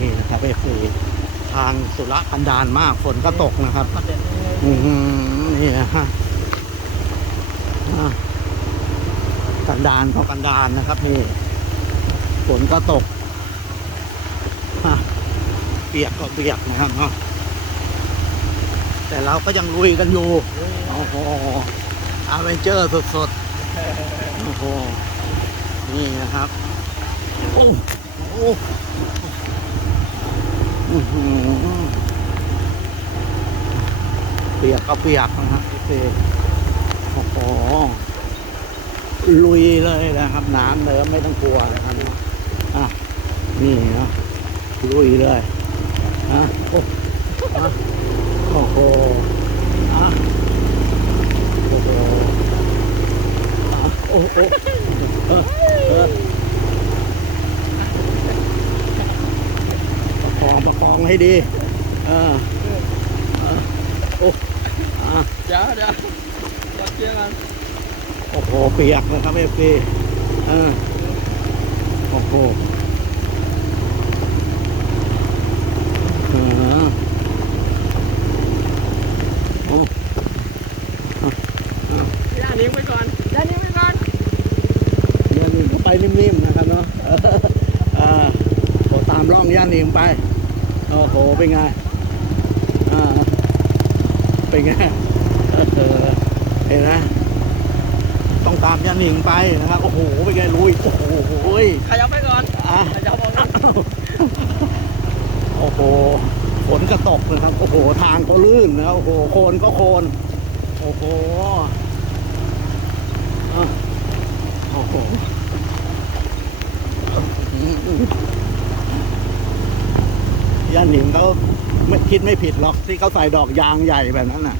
นี่นะครับเอฟซีทางสุรกันดารมากฝนก็ตกนะครับมาเด็ดเลยอืมนี่นะฮะกันดารพอกันดารนะครับ นี่ฝนก็ตกฮะเปียกก็เปียกนะครับเนาะแต่เราก็ยังลุยกันอยู่โอ้โหอาเวนเจอร์สดๆโอ้โหนี่นะครับ โอ้โหอื้อหือ เปียกก็เปียกนะครับพี่เฟโอ้โหลุยเลยนะครับน้ำเนิมไม่ต้องกลัวนะครับอะนี่นะลุยเลยอะโอ้อะโอ้โหอะโอ้โหโอ้โหเออเออประคองประคองให้ดีออเออโอ้ะเดี๋ยวเดี๋ยวเดี๋ยวเคลียร์กันโอ้โหเปียกนะครับเอฟซีเออโอ้โหเออโอ้ย่าเลี้ยงไปก่อนย่าเลี้ยงไปก่อนเดินก็ไปนิ่มๆนะครับเนาะเออเออโอ้ตามร่องย่านนิงไป โอ้โห เป็นไงอ่า เป็นไงเออเห็นไหมต้องตามย่านนิงไปนะครับโอ้โหเป็นไงลุยโอ้โหขยับไปก่อนอะขยับออกนะโอ้โหฝนก็ตกนะครับ โอ้โห ทางก็ลื่นนะครับโอ้โหโคลนก็โคลนโอ้โหอะโอ้โห ย่านหนิงเขาไม่คิดไม่ผิดหรอกที่เขาใส่ดอกยางใหญ่แบบนั้นน่ะ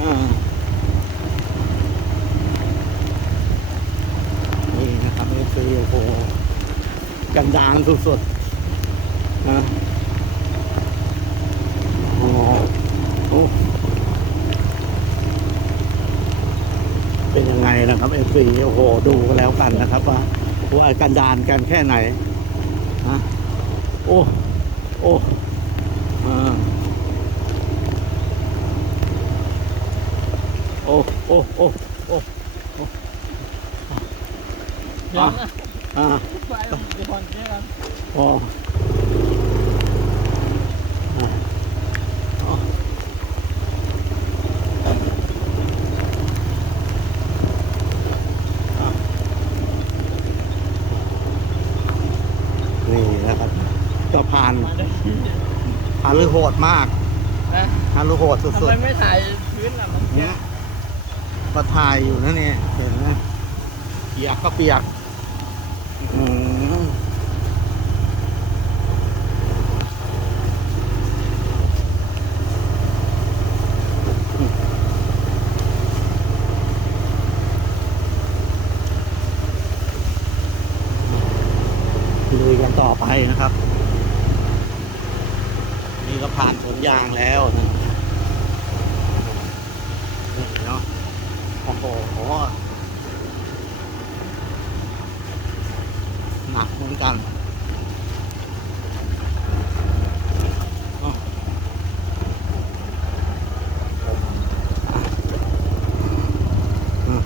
อ่านี่นะครับนี่คือโอ้โหกันดานสุดๆนะโอ้โหโอ้เป็นยังไงนะครับเอฟซีโอ้โห ดูกันแล้วกันนะครับว่าว่ากันดานกันแค่ไหนฮะโอ้ โอ้อ่าโอ้โอ้โอ้โอ้ เดี๋ยวนะ อ่า ไปเดี๋ยวก่อนเคลียร์กัน พออ่าอ๋ออะนี่นะครับก็ผ่าน มาเดี๋ยว ผ่านลือ โหดมากนะผ่านลือโหดสุทำดไมๆไม่ถ่ายพื้นล่ะมันเนี่ยมาถ่ายอยู่นะเนี่ยเห็นไหมเปียกก็เปียกอืมลุยกันต่อไปนะครับ นี่ก็ผ่านสวนยางแล้วนะ นี่เนาะโอ้โห หนักเหมือนกันอ้าวอะอะ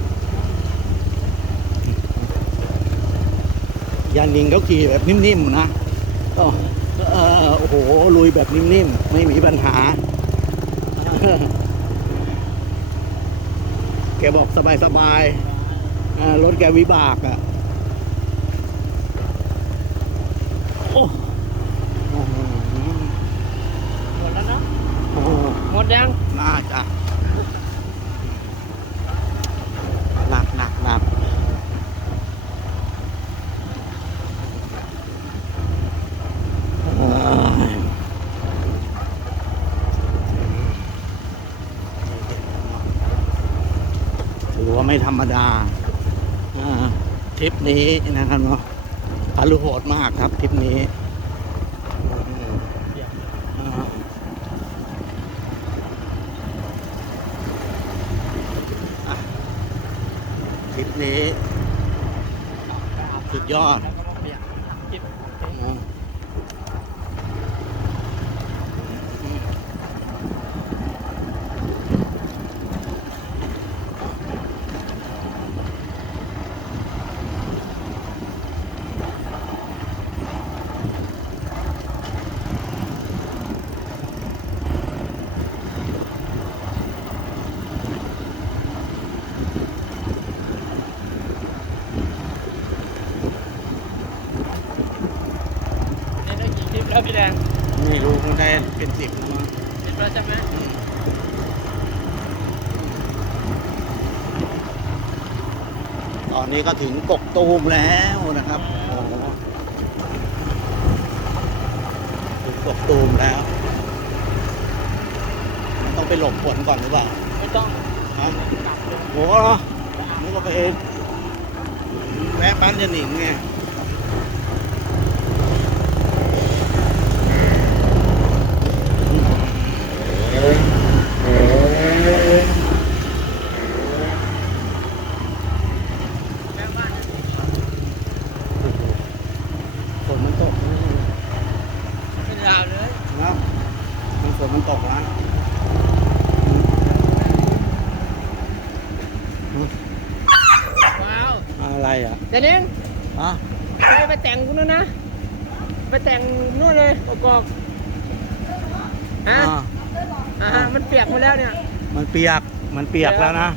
ยานิงเขาขี่แบบนิ่มๆนะโอ้เออโอ้โหลุยแบบนิ่มๆ ไม่มีปัญหา แกบอกสบายสบายๆอ่ารถแกวิบากอะโอ้โอ้โหหมดแล้วนะโอ้โหหมดยัง น่าจะหนักหนักหนักเอ้ย ถือว่าไม่ธรรมดาทริปนี้นะครับเนาะพาลุโหดมากครับทริปนี้ทริปนี้สุดยอด แล้วก็มาเปลี่ยนจิบ อ่า แล้ว พี่แดงไม่รู้คงได้เป็นสิบแล้วมั้งติดแล้วใช่ไหมตอนนี้ก็ถึงกกตูมแล้วนะครับโอ้โหถึงกกตูมแล้วต้องไปหลบฝนก่อนหรือเปล่าไม่ต้องฮะกลับเลยโหนึกว่าไปแวะบ้านจะหนิงไงฝนมันตกนะ ไม่ยาวเลย แล้วมันฝนมันตกแล้ว ว้าวอะไรอะเดี๋ยวนี้อะไปไปแต่งกูนู่นนะ ไปแต่งนู่นเลยประกอบฮะอ่าอ่ามันเปียกหมดแล้วเนี่ย มันเปียกมันเปียกแล้วนะ